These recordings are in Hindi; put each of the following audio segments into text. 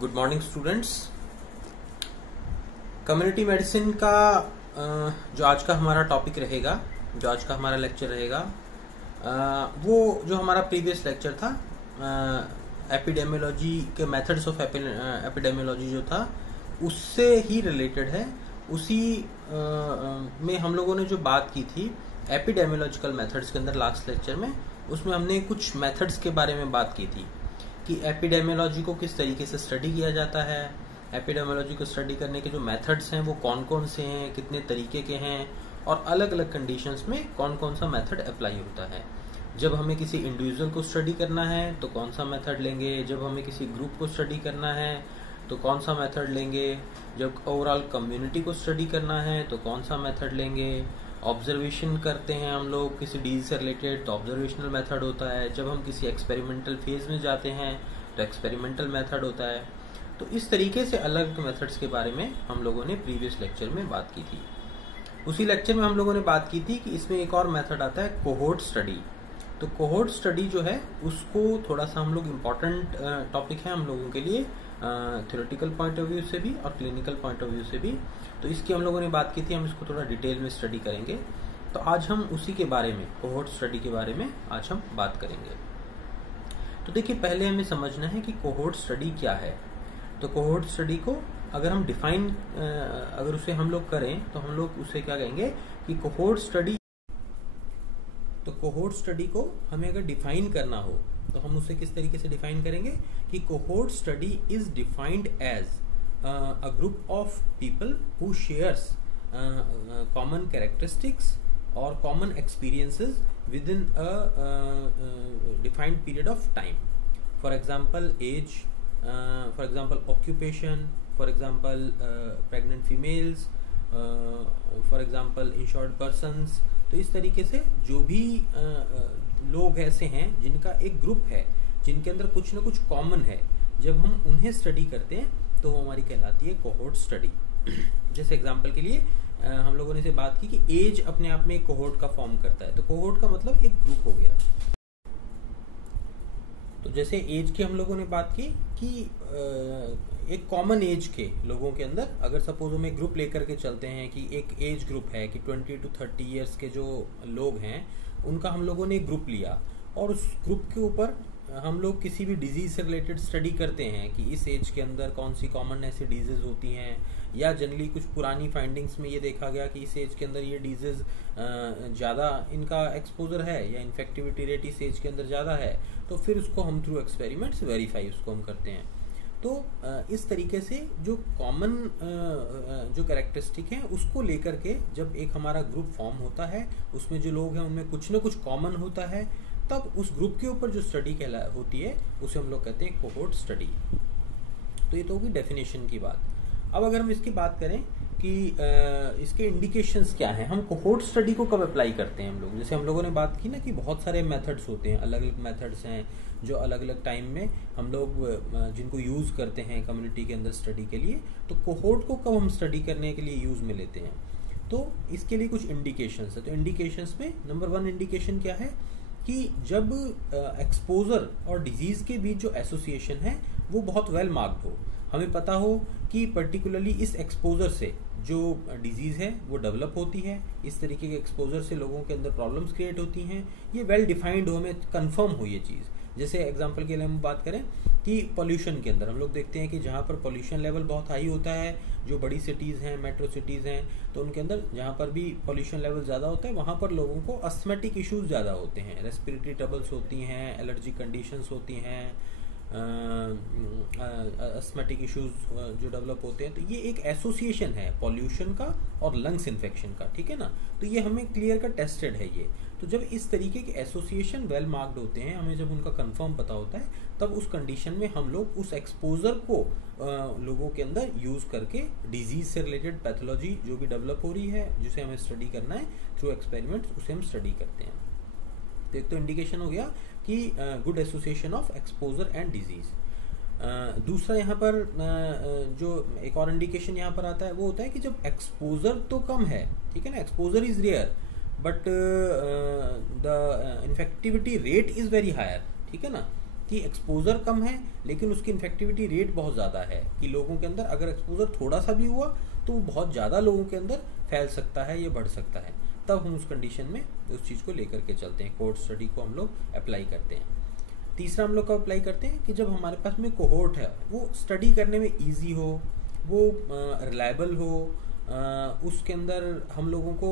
Good morning students. Community medicine का जो आज का हमारा टॉपिक रहेगा, जो आज का हमारा लेक्चर रहेगा, वो जो हमारा प्रीवियस लेक्चर था एपिडेमियोलॉजी के मेथड्स ऑफ एपिडेमियोलॉजी जो था उससे ही रिलेटेड है। उसी में हम लोगों ने जो बात की थी एपिडेमियोलॉजिकल मेथड्स के अंदर लास्ट लेक्चर में, उसमें हमने कुछ मेथड्स के बारे में बात की थी कि एपिडेमियोलॉजी को किस तरीके से स्टडी किया जाता है, एपिडेमियोलॉजी को स्टडी करने के जो मेथड्स हैं वो कौन कौन से हैं, कितने तरीके के हैं और अलग अलग कंडीशंस में कौन कौन सा मेथड अप्लाई होता है। जब हमें किसी इंडिविजुअल को स्टडी करना है तो कौन सा मेथड लेंगे, जब हमें किसी ग्रुप को स्टडी करना है तो कौन सा मेथड लेंगे, जब ओवरऑल कम्युनिटी को स्टडी करना है तो कौन सा मेथड लेंगे। ऑब्जर्वेशन करते हैं हम लोग किसी डिजीज से रिलेटेड तो ऑब्जर्वेशनल मेथड होता है। जब हम किसी एक्सपेरिमेंटल फेज में जाते हैं तो एक्सपेरिमेंटल मेथड होता है। तो इस तरीके से अलग मेथड्स के बारे में हम लोगों ने प्रीवियस लेक्चर में बात की थी। उसी लेक्चर में हम लोगों ने बात की थी कि इसमें एक और मेथड आता है कोहोर्ट स्टडी। तो कोहोर्ट स्टडी जो है उसको थोड़ा सा हम लोग इम्पॉर्टेंट टॉपिक है हम लोगों के लिए, थ्योरेटिकल पॉइंट ऑफ व्यू से भी और क्लिनिकल पॉइंट ऑफ व्यू से भी। तो इसकी हम लोगों ने बात की थी, हम इसको थोड़ा डिटेल में स्टडी करेंगे। तो आज हम उसी के बारे में, कोहोर्ट स्टडी के बारे में आज हम बात करेंगे। तो देखिए, पहले हमें समझना है कि कोहोर्ट स्टडी क्या है। तो कोहोर्ट स्टडी को अगर हम डिफाइन अगर उसे हम लोग करें तो हम लोग उसे क्या कहेंगे कि कोहोर्ट स्टडी। तो कोहोर्ट स्टडी को हमें अगर डिफाइन करना हो तो हम उसे किस तरीके से डिफाइन करेंगे कि cohort study is defined as a group of people who shares common characteristics or common experiences within a defined period of time. For example, age, for example, occupation, for example, pregnant females, for example, insured persons. तो इस तरीके से जो भी लोग ऐसे हैं जिनका एक ग्रुप है, जिनके अंदर कुछ ना कुछ कॉमन है, जब हम उन्हें स्टडी करते हैं तो वो हमारी कहलाती है कोहोर्ट स्टडी। जैसे एग्जांपल के लिए हम लोगों ने से बात की कि एज अपने आप में एक कोहोर्ट का फॉर्म करता है। तो कोहोर्ट का मतलब एक ग्रुप हो गया। तो जैसे एज की हम लोगों ने बात की कि एक कॉमन एज के लोगों के अंदर अगर सपोज हम एक ग्रुप लेकर के चलते हैं कि एक एज ग्रुप है कि 20 to 30 ईयर्स के जो लोग हैं उनका हम लोगों ने एक ग्रुप लिया और उस ग्रुप के ऊपर हम लोग किसी भी डिजीज से रिलेटेड स्टडी करते हैं कि इस एज के अंदर कौन सी कॉमन ऐसी डिजीज होती हैं, या जनरली कुछ पुरानी फाइंडिंग्स में ये देखा गया कि इस एज के अंदर ये डिजीज ज़्यादा इनका एक्सपोजर है या इन्फेक्टिविटी रेट इस एज के अंदर ज़्यादा है, तो फिर उसको हम थ्रू एक्सपेरिमेंट्स वेरीफाई उसको हम करते हैं। तो इस तरीके से जो कॉमन जो कैरेक्टरिस्टिक हैं उसको लेकर के जब एक हमारा ग्रुप फॉर्म होता है, उसमें जो लोग हैं उनमें कुछ ना कुछ कॉमन होता है, तब उस ग्रुप के ऊपर जो स्टडी होती है उसे हम लोग कहते हैं कोहोर्ट स्टडी। तो ये तो होगी डेफिनेशन की बात। अब अगर हम इसकी बात करें कि इसके इंडिकेशंस क्या हैं, हम कोहोर्ट स्टडी को कब अप्लाई करते हैं हम लोग। जैसे हम लोगों ने बात की ना कि बहुत सारे मेथड्स होते हैं, अलग अलग मेथड्स हैं जो अलग अलग टाइम में हम लोग जिनको यूज़ करते हैं कम्युनिटी के अंदर स्टडी के लिए। तो कोहोर्ट को कब हम स्टडी करने के लिए यूज़ में लेते हैं, तो इसके लिए कुछ इंडिकेशंस है। तो इंडिकेशंस में नंबर 1 इंडिकेशन क्या है कि जब एक्सपोजर और डिजीज़ के बीच जो एसोसिएशन है वो बहुत वेल मार्क्ड हो। हमें पता हो कि पर्टिकुलरली इस एक्सपोजर से जो डिजीज़ है वो डेवलप होती है, इस तरीके के एक्सपोजर से लोगों के अंदर प्रॉब्लम्स क्रिएट होती हैं, ये वेल डिफाइंड हो, हमें कंफर्म हो ये चीज़। जैसे एग्जांपल के लिए हम बात करें कि पॉल्यूशन के अंदर हम लोग देखते हैं कि जहाँ पर पॉल्यूशन लेवल बहुत हाई होता है, जो बड़ी सिटीज़ हैं, मेट्रो सिटीज़ हैं, तो उनके अंदर जहाँ पर भी पॉल्यूशन लेवल ज़्यादा होता है वहाँ पर लोगों को अस्थमेटिक इश्यूज़ ज़्यादा होते हैं, रेस्पिरेटरी ट्रबल्स होती हैं, एलर्जी कंडीशंस होती हैं, अस्थमेटिक इश्यूज जो डेवलप होते हैं। तो ये एक एसोसिएशन है पॉल्यूशन का और लंग्स इन्फेक्शन का, ठीक है ना। तो ये हमें क्लियर का टेस्टेड है ये। तो जब इस तरीके के एसोसिएशन वेल मार्क्ड होते हैं, हमें जब उनका कंफर्म पता होता है, तब उस कंडीशन में हम लोग उस एक्सपोजर को लोगों के अंदर यूज़ करके डिजीज से रिलेटेड पैथोलॉजी जो भी डेवलप हो रही है जिसे हमें स्टडी करना है थ्रू एक्सपेरिमेंट्स, उसे हम स्टडी करते हैं। तो एक तो इंडिकेशन हो गया कि good association of exposure and disease. दूसरा यहाँ पर जो एक और इंडिकेशन यहाँ पर आता है वो होता है कि जब एक्सपोजर तो कम है, ठीक है ना, exposure is rare but the infectivity rate is very higher, ठीक है ना। कि एक्सपोजर कम है लेकिन उसकी इन्फेक्टिविटी रेट बहुत ज़्यादा है, कि लोगों के अंदर अगर एक्सपोजर थोड़ा सा भी हुआ तो वो बहुत ज़्यादा लोगों के अंदर फैल सकता है या बढ़ सकता है, तब हम उस कंडीशन में उस चीज़ को लेकर के चलते हैं, कोहोर्ट स्टडी को हम लोग अप्लाई करते हैं। तीसरा हम लोग कब अप्लाई करते हैं कि जब हमारे पास में कोहोर्ट है वो स्टडी करने में ईजी हो, वो रिलायबल हो, उसके अंदर हम लोगों को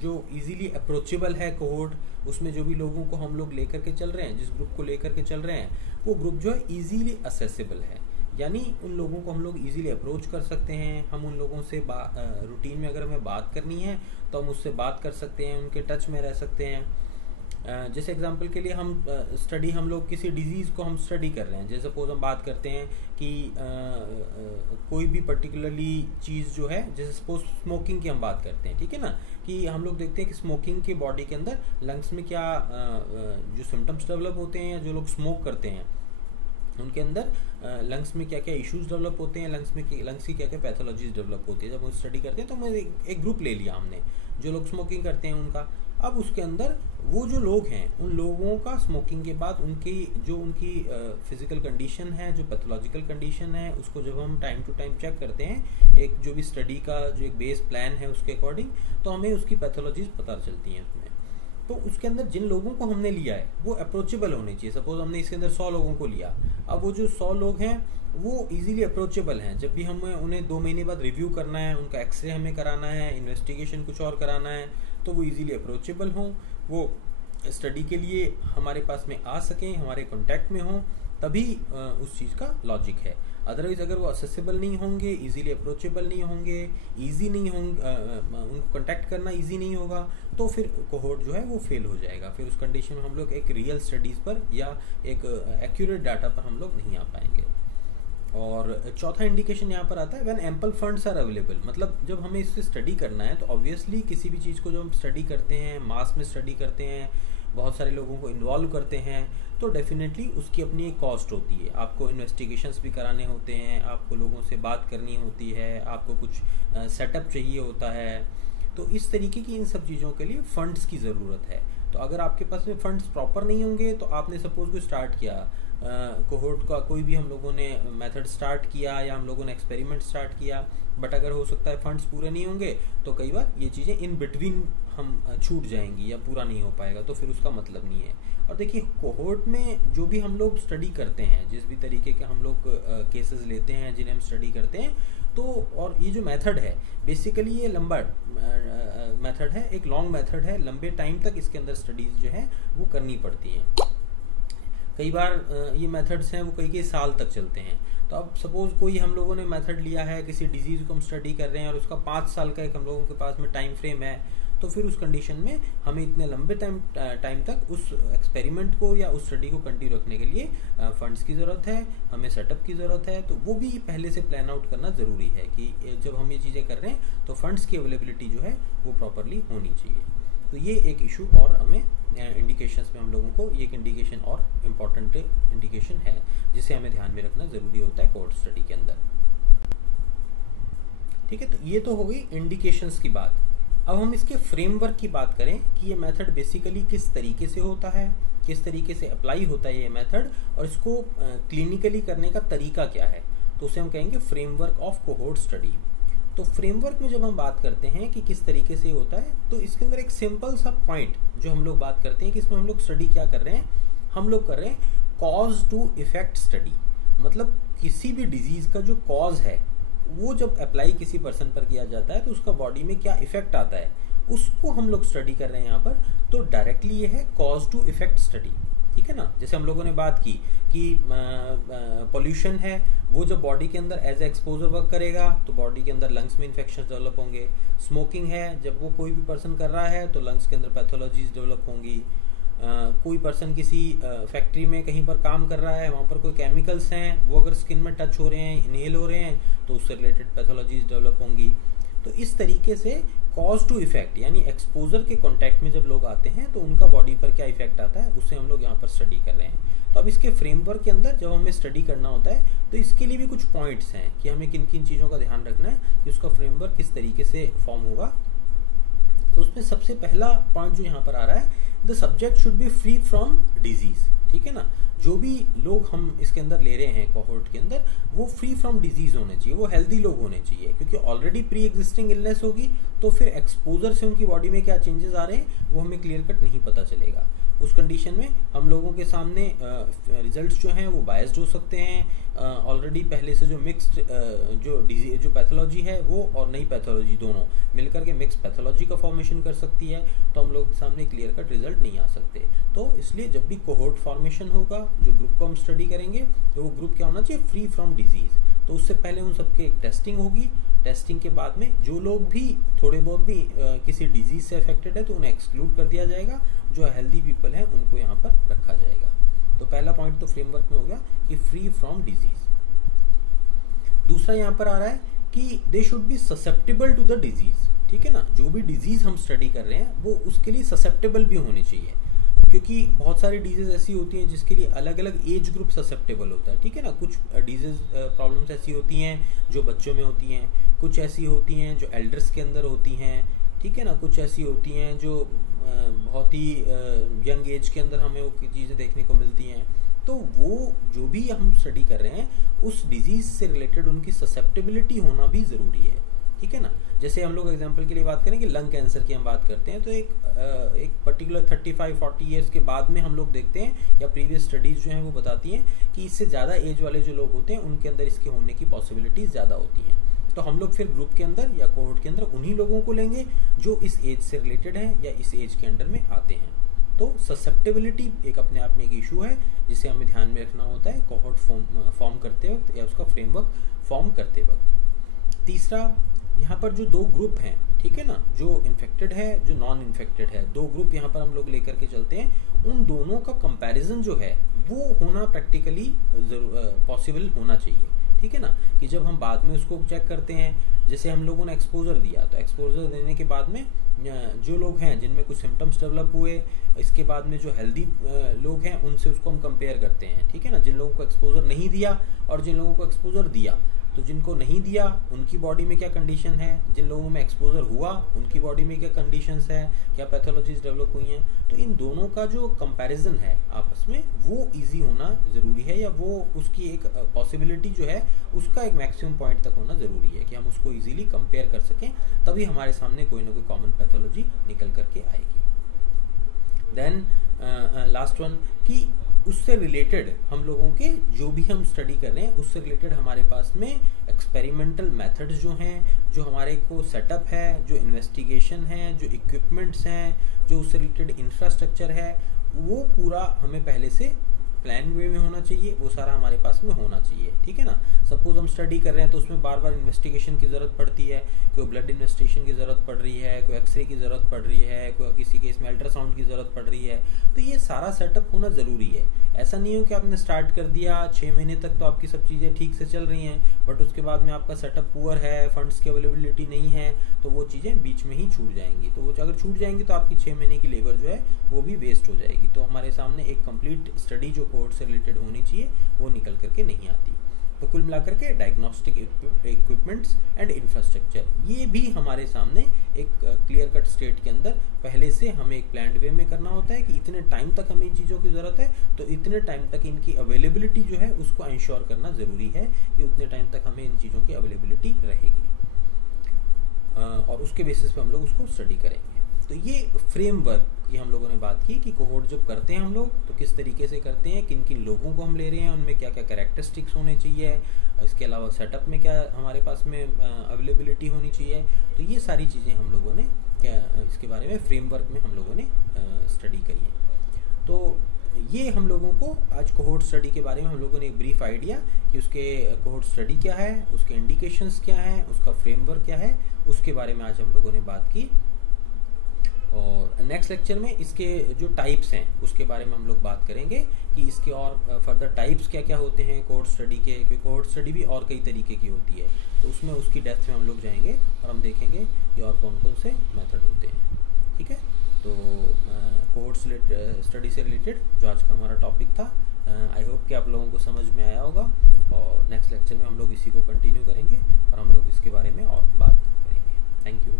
जो इजीली अप्रोचेबल है कोहोर्ट, उसमें जो भी लोगों को हम लोग लेकर के चल रहे हैं, जिस ग्रुप को लेकर के चल रहे हैं, वो ग्रुप जो है इजीली असेसिबल है, यानी उन लोगों को हम लोग इजीली अप्रोच कर सकते हैं। हम उन लोगों से रूटीन में अगर हमें बात करनी है तो हम उससे बात कर सकते हैं, उनके टच में रह सकते हैं। जैसे एग्जांपल के लिए हम लोग किसी डिजीज़ को हम स्टडी कर रहे हैं, जैसे सपोज हम बात करते हैं कि कोई भी पर्टिकुलरली चीज़ जो है, जैसे सपोज स्मोकिंग की हम बात करते हैं, ठीक है ना, कि हम लोग देखते हैं कि स्मोकिंग के बॉडी के अंदर लंग्स में क्या जो सिम्टम्स डेवलप होते हैं, या जो लोग स्मोक करते हैं उनके अंदर लंग्स में क्या क्या इश्यूज डेवलप होते हैं, लंग्स की क्या क्या पैथोलॉजीज डेवलप होती है। जब हम स्टडी करते हैं तो हम एक ग्रुप ले लिया हमने, जो लोग स्मोकिंग करते हैं उनका। अब उसके अंदर वो जो लोग हैं, उन लोगों का स्मोकिंग के बाद उनकी फिजिकल कंडीशन है, जो पैथोलॉजिकल कंडीशन है, उसको जब हम टाइम टू टाइम चेक करते हैं, एक जो भी स्टडी का जो एक बेस प्लान है उसके अकॉर्डिंग, तो हमें उसकी पैथोलॉजीज पता चलती हैं उसमें। तो उसके अंदर जिन लोगों को हमने लिया है वो अप्रोचेबल होने चाहिए। सपोज हमने इसके अंदर 100 लोगों को लिया, अब वो जो 100 लोग हैं वो इजीली अप्रोचेबल हैं। जब भी हमें उन्हें 2 महीने बाद रिव्यू करना है, उनका एक्सरे हमें कराना है, इन्वेस्टिगेशन कुछ और कराना है, तो वो इजीली अप्रोचेबल हों, वो स्टडी के लिए हमारे पास में आ सकें, हमारे कॉन्टैक्ट में हों, तभी उस चीज़ का लॉजिक है। अदरवाइज अगर वो असेसिबल नहीं होंगे, इजीली अप्रोचेबल नहीं होंगे, ईजी नहीं होंगे, उनको कॉन्टैक्ट करना ईजी नहीं होगा, तो फिर कोहोर्ट जो है वो फेल हो जाएगा। फिर उस कंडीशन में हम लोग एक रियल स्टडीज़ पर या एक एक्यूरेट डाटा पर हम लोग नहीं आ पाएंगे। और चौथा इंडिकेशन यहाँ पर आता है when ample funds are available. मतलब जब हमें इससे स्टडी करना है तो ऑब्वियसली किसी भी चीज़ को जब हम स्टडी करते हैं, मास में स्टडी करते हैं, बहुत सारे लोगों को इन्वॉल्व करते हैं, तो डेफिनेटली उसकी अपनी एक कॉस्ट होती है। आपको इन्वेस्टिगेशंस भी कराने होते हैं, आपको लोगों से बात करनी होती है, आपको कुछ सेटअप चाहिए होता है। तो इस तरीके की इन सब चीज़ों के लिए फंड्स की ज़रूरत है। तो अगर आपके पास में फंड्स प्रॉपर नहीं होंगे, तो आपने सपोज कोई स्टार्ट किया कोहोर्ट का, कोई भी हम लोगों ने मेथड स्टार्ट किया या हम लोगों ने एक्सपेरिमेंट स्टार्ट किया, बट अगर हो सकता है फंड्स पूरे नहीं होंगे तो कई बार ये चीज़ें इन बिटवीन हम छूट जाएंगी या पूरा नहीं हो पाएगा, तो फिर उसका मतलब नहीं है। और देखिए कोहोर्ट में जो भी हम लोग स्टडी करते हैं, जिस भी तरीके के हम लोग केसेस लेते हैं जिन्हें हम स्टडी करते हैं, तो और ये जो मेथड है बेसिकली ये लंबा मेथड है, एक लॉन्ग मेथड है, लंबे टाइम तक इसके अंदर स्टडीज़ जो है वो करनी पड़ती हैं। कई बार ये मेथड्स हैं वो कई साल तक चलते हैं। तो अब सपोज कोई हम लोगों ने मेथड लिया है, किसी डिजीज़ को हम स्टडी कर रहे हैं और उसका 5 साल का एक हम लोगों के पास में टाइम फ्रेम है, तो फिर उस कंडीशन में हमें इतने लंबे टाइम तक उस एक्सपेरिमेंट को या उस स्टडी को कंटिन्यू रखने के लिए फंड्स की ज़रूरत है, हमें सेटअप की ज़रूरत है। तो वो भी पहले से प्लान आउट करना ज़रूरी है कि जब हम ये चीज़ें कर रहे हैं तो फंड्स की अवेलेबिलिटी जो है वो प्रॉपरली होनी चाहिए। तो ये एक इशू और हमें इंडिकेशंस में हम लोगों को ये एक इंडिकेशन और इम्पॉर्टेंट इंडिकेशन है जिसे हमें ध्यान में रखना ज़रूरी होता है कोहोर्ट स्टडी के अंदर। ठीक है, तो ये तो हो गई इंडिकेशंस की बात। अब हम इसके फ्रेमवर्क की बात करें कि ये मेथड बेसिकली किस तरीके से होता है, किस तरीके से अप्लाई होता है ये मेथड, और इसको क्लिनिकली करने का तरीका क्या है, तो उसे हम कहेंगे फ्रेमवर्क ऑफ कोहोर्ट स्टडी। तो फ्रेमवर्क में जब हम बात करते हैं कि किस तरीके से होता है, तो इसके अंदर एक सिंपल सा पॉइंट जो हम लोग बात करते हैं कि इसमें हम लोग स्टडी क्या कर रहे हैं, हम लोग कर रहे हैं कॉज टू इफेक्ट स्टडी। मतलब किसी भी डिजीज का जो कॉज है वो जब अप्लाई किसी पर्सन पर किया जाता है तो उसका बॉडी में क्या इफेक्ट आता है उसको हम लोग स्टडी कर रहे हैं यहाँ पर। तो डायरेक्टली ये है कॉज टू इफेक्ट स्टडी, ठीक है ना। जैसे हम लोगों ने बात की कि पोल्यूशन है, वो जब बॉडी के अंदर एज एक्सपोजर वर्क करेगा तो बॉडी के अंदर लंग्स में इन्फेक्शन डेवलप होंगे। स्मोकिंग है, जब वो कोई भी पर्सन कर रहा है तो लंग्स के अंदर पैथोलॉजीज डेवलप होंगी। कोई पर्सन किसी फैक्ट्री में कहीं पर काम कर रहा है, वहाँ पर कोई केमिकल्स हैं, वो अगर स्किन में टच हो रहे हैं, इनहेल हो रहे हैं, तो उससे रिलेटेड पैथोलॉजीज डेवलप होंगी। तो इस तरीके से कॉज टू इफेक्ट यानी एक्सपोजर के कांटेक्ट में जब लोग आते हैं तो उनका बॉडी पर क्या इफेक्ट आता है उससे हम लोग यहाँ पर स्टडी कर रहे हैं। तो अब इसके फ्रेमवर्क के अंदर जब हमें स्टडी करना होता है तो इसके लिए भी कुछ पॉइंट्स हैं कि हमें किन किन चीज़ों का ध्यान रखना है कि उसका फ्रेमवर्क किस तरीके से फॉर्म होगा। तो उसमें सबसे पहला पॉइंट जो यहाँ पर आ रहा है, the subject should be free from disease. ठीक है ना, जो भी लोग हम इसके अंदर ले रहे हैं कोहोर्ट के अंदर, वो फ्री फ्रॉम डिजीज होने चाहिए, वो हेल्दी लोग होने चाहिए, क्योंकि ऑलरेडी प्री एग्जिस्टिंग इलनेस होगी तो फिर एक्सपोजर से उनकी बॉडी में क्या चेंजेस आ रहे हैं वो हमें क्लियर कट नहीं पता चलेगा। उस कंडीशन में हम लोगों के सामने रिजल्ट्स जो हैं वो बायस्ड हो सकते हैं। ऑलरेडी पहले से जो मिक्स्ड जो पैथोलॉजी है वो और नई पैथोलॉजी दोनों मिलकर के मिक्स पैथोलॉजी का फॉर्मेशन कर सकती है, तो हम लोग के सामने क्लियर कट रिजल्ट नहीं आ सकते। तो इसलिए जब भी कोहोर्ट फॉर्मेशन होगा, जो ग्रुप को हम स्टडी करेंगे, तो वो ग्रुप क्या होना चाहिए, फ्री फ्रॉम डिजीज। तो उससे पहले उन सबके टेस्टिंग होगी, टेस्टिंग के बाद में जो लोग भी थोड़े बहुत भी किसी डिजीज से अफेक्टेड है तो उन्हें एक्सक्लूड कर दिया जाएगा, जो हेल्दी पीपल हैं उनको यहाँ पर रखा जाएगा। तो पहला पॉइंट तो फ्रेमवर्क में हो गया कि फ्री फ्रॉम डिजीज। दूसरा यहाँ पर आ रहा है कि they should be susceptible to the disease, ठीक है ना। जो भी डिजीज हम स्टडी कर रहे हैं वो उसके लिए ससेप्टेबल भी होने चाहिए, क्योंकि बहुत सारी डिजीज ऐसी होती हैं जिसके लिए अलग अलग एज ग्रुप ससेप्टेबल होता है, ठीक है ना। कुछ डिजीज प्रॉब्लम्स ऐसी होती हैं जो बच्चों में होती हैं, कुछ ऐसी होती हैं जो एल्डर्स के अंदर होती हैं, ठीक है ना। कुछ ऐसी होती हैं जो बहुत ही यंग एज के अंदर हमें वो चीज़ें देखने को मिलती हैं। तो वो जो भी हम स्टडी कर रहे हैं उस डिजीज से रिलेटेड उनकी ससेप्टेबिलिटी होना भी ज़रूरी है, ठीक है ना। जैसे हम लोग एग्जांपल के लिए बात करें कि लंग कैंसर की हम बात करते हैं, तो एक पर्टिकुलर 35-40 ईयर्स के बाद में हम लोग देखते हैं, या प्रीवियस स्टडीज जो हैं वो बताती हैं कि इससे ज़्यादा एज वाले जो लोग होते हैं उनके अंदर इसके होने की पॉसिबिलिटीज ज़्यादा होती हैं। तो हम लोग फिर ग्रुप के अंदर या कोहोर्ट के अंदर उन्हीं लोगों को लेंगे जो इस एज से रिलेटेड हैं या इस एज के अंडर में आते हैं। तो ससेप्टेबिलिटी एक अपने आप में एक इशू है जिसे हमें ध्यान में रखना होता है कोहोर्ट फॉर्म करते वक्त या उसका फ्रेमवर्क फॉर्म करते वक्त। तीसरा, यहाँ पर जो दो ग्रुप हैं, ठीक है ना, जो इन्फेक्टेड है जो नॉन इन्फेक्टेड है, दो ग्रुप यहाँ पर हम लोग लेकर के चलते हैं। उन दोनों का कंपैरिजन जो है वो होना प्रैक्टिकली पॉसिबल होना चाहिए, ठीक है ना। कि जब हम बाद में उसको चेक करते हैं, जैसे हम लोगों ने एक्सपोजर दिया, तो एक्सपोजर देने के बाद में जो लोग हैं जिनमें कुछ सिम्टम्स डेवलप हुए, इसके बाद में जो हेल्दी लोग हैं उनसे उसको हम कंपेयर करते हैं, ठीक है ना। जिन लोगों को एक्सपोजर नहीं दिया और जिन लोगों को एक्सपोजर दिया, तो जिनको नहीं दिया उनकी बॉडी में क्या कंडीशन है, जिन लोगों में एक्सपोजर हुआ उनकी बॉडी में क्या कंडीशंस है, क्या पैथोलॉजीज डेवलप हुई हैं। तो इन दोनों का जो कंपैरिजन है आपस में वो इजी होना ज़रूरी है, या वो उसकी एक पॉसिबिलिटी जो है उसका एक मैक्सिमम पॉइंट तक होना ज़रूरी है कि हम उसको इजीली कंपेयर कर सकें, तभी हमारे सामने कोई ना कोई कॉमन पैथोलॉजी निकल करके आएगी। देन लास्ट वन, कि उससे रिलेटेड हम लोगों के जो भी हम स्टडी कर रहे हैं उससे रिलेटेड हमारे पास में एक्सपेरिमेंटल मेथड्स जो हैं, जो हमारे को सेटअप है, जो इन्वेस्टिगेशन है, जो इक्विपमेंट्स हैं, जो उससे रिलेटेड इंफ्रास्ट्रक्चर है, वो पूरा हमें पहले से प्लान वे में होना चाहिए, वो सारा हमारे पास में होना चाहिए, ठीक है ना। सपोज हम स्टडी कर रहे हैं तो उसमें बार बार इन्वेस्टिगेशन की ज़रूरत पड़ती है, कोई ब्लड इन्वेस्टिगेशन की ज़रूरत पड़ रही है, कोई एक्सरे की ज़रूरत पड़ रही है, कोई किसी केस में अल्ट्रासाउंड की ज़रूरत पड़ रही है। तो ये सारा सेटअप होना ज़रूरी है। ऐसा नहीं हो कि आपने स्टार्ट कर दिया 6 महीने तक तो आपकी सब चीज़ें ठीक से चल रही हैं, बट उसके बाद में आपका सेटअप पुअर है, फंड्स की अवेलेबिलिटी नहीं है, तो वो चीज़ें बीच में ही छूट जाएंगी। तो वो अगर छूट जाएंगी तो आपकी 6 महीने की लेबर जो है वो भी वेस्ट हो जाएगी। तो हमारे सामने एक कंप्लीट स्टडी जो कोहोर्ट से रिलेटेड होनी चाहिए वो निकल करके नहीं आती। तो कुल मिलाकर के डायग्नोस्टिक इक्विपमेंट्स एंड इंफ्रास्ट्रक्चर, ये भी हमारे सामने एक क्लियर कट स्टेट के अंदर पहले से हमें एक प्लान्ड वे में करना होता है कि इतने टाइम तक हमें इन चीज़ों की ज़रूरत है, तो इतने टाइम तक इनकी अवेलेबिलिटी जो है उसको इंश्योर करना ज़रूरी है कि उतने टाइम तक हमें इन चीज़ों की अवेलेबिलिटी रहेगी, और उसके बेसिस पे हम लोग उसको स्टडी करेंगे। तो ये फ्रेमवर्क की हम लोगों ने बात की कि कोहोर्ट जब करते हैं हम लोग तो किस तरीके से करते हैं, किन किन लोगों को हम ले रहे हैं, उनमें क्या क्या कैरेक्टरिस्टिक्स होने चाहिए, इसके अलावा सेटअप में क्या हमारे पास में अवेलेबिलिटी होनी चाहिए। तो ये सारी चीज़ें हम लोगों ने क्या इसके बारे में फ्रेमवर्क में हम लोगों ने स्टडी करी है। तो ये हम लोगों को आज कोहोर्ट स्टडी के बारे में हम लोगों ने एक ब्रीफ आइडिया कि उसके कोहोर्ट स्टडी क्या है, उसके इंडिकेशंस क्या हैं, उसका फ्रेमवर्क क्या है, उसके बारे में आज हम लोगों ने बात की। और नेक्स्ट लेक्चर में इसके जो टाइप्स हैं उसके बारे में हम लोग बात करेंगे कि इसके और फर्दर टाइप्स क्या क्या होते हैं कोहोर्ट स्टडी के, क्योंकि कोहोर्ट स्टडी भी और कई तरीके की होती है। तो उसमें उसकी डेप्थ में हम लोग जाएंगे और हम देखेंगे कि और कौन कौन से मेथड होते हैं, ठीक है। तो कोहोर्ट स्टडी से रिलेटेड जो आज का हमारा टॉपिक था, आई होप कि आप लोगों को समझ में आया होगा, और नेक्स्ट लेक्चर में हम लोग इसी को कंटिन्यू करेंगे और हम लोग इसके बारे में और बात करेंगे। Thank you.